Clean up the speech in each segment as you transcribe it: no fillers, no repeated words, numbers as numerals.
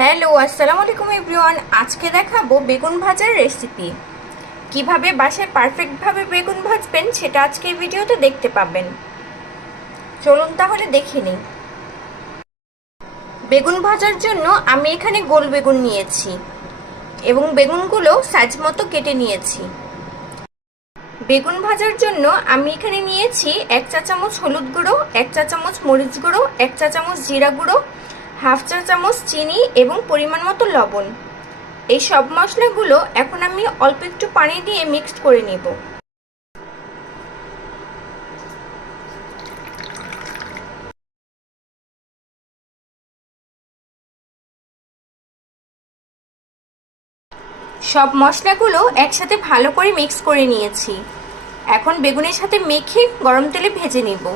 Hello আসসালামু আলাইকুম everyone. আজকে দেখাবো বেগুন ভাজার রেসিপি। কিভাবে বাসায় পারফেক্টভাবে বেগুন ভাজবেন সেটা আজকে এই ভিডিওতে দেখতে পাবেন। চলুন তাহলে দেখে নিই। বেগুন ভাজার জন্য আমি এখানে গোল বেগুন নিয়েছি এবং বেগুনগুলো সাইজ মতো কেটে নিয়েছি। বেগুন ভাজার জন্য আমি এখানে নিয়েছি 1 চা চামচ হলুদ গুঁড়ো, 1 চা চামচ মরিচ গুঁড়ো, 1 চা চামচ জিরা গুঁড়ো, হাফ চা চামচ চিনি এবং পরিমাণ মতো লবণ। এই সব মশলাগুলো এখন আমি অল্প একটু পানি দিয়ে মিক্সড করে নেব। সব মশলাগুলো একসাথে ভালো করে মিক্স করে নিয়েছি। এখন বেগুনের সাথে মেখে গরম তেলে ভেজে নেব।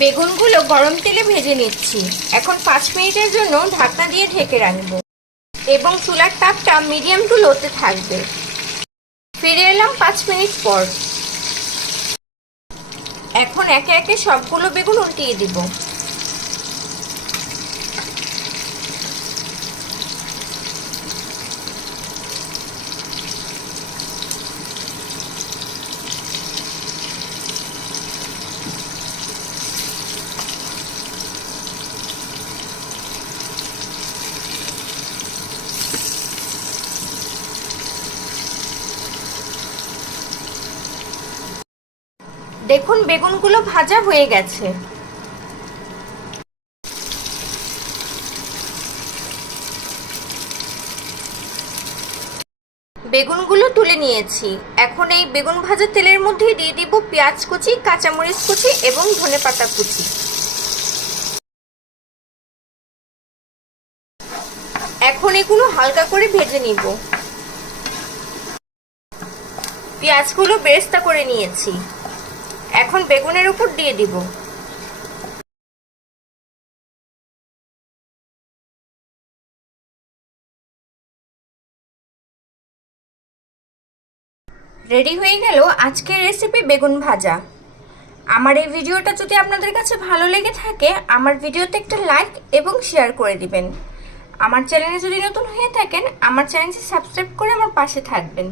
বেগুনগুলো গরম তেলে ভেজে নিচ্ছি। এখন 5 মিনিটের জন্য ঢাকনা দিয়ে ঢেকে রাখবো এবং চুলার তাপটা মিডিয়াম টু লোতে থাকবে। ফিরে এলাম 5 মিনিট পর। এখন একে একে সবগুলো বেগুন উল্টিয়ে দিব। দেখুন বেগুনগুলো ভাজা হয়ে গেছে। বেগুনগুলো তুলে নিয়েছি। এখন এই বেগুন ভাজা তেলের মধ্যে দিয়ে দিব পেঁয়াজ কুচি, কাঁচামরিচ কুচি এবং ধনেপাতা কুচি। এখন এগুলো হালকা করে ভেজে নিব। পেঁয়াজগুলো বেরেস্তা করে নিয়েছি। এখন বেগুনের উপর দিয়ে দিব। রেডি হয়ে গেল আজকের রেসিপি বেগুন ভাজা। আমার এই ভিডিওটা যদি আপনাদের কাছে ভালো লেগে থাকে আমার ভিডিওতে একটা লাইক এবং শেয়ার করে দিবেন। আমার চ্যানেলে যদি নতুন হয়ে থাকেন আমার চ্যানেলটি সাবস্ক্রাইব করে আমার পাশে থাকবেন।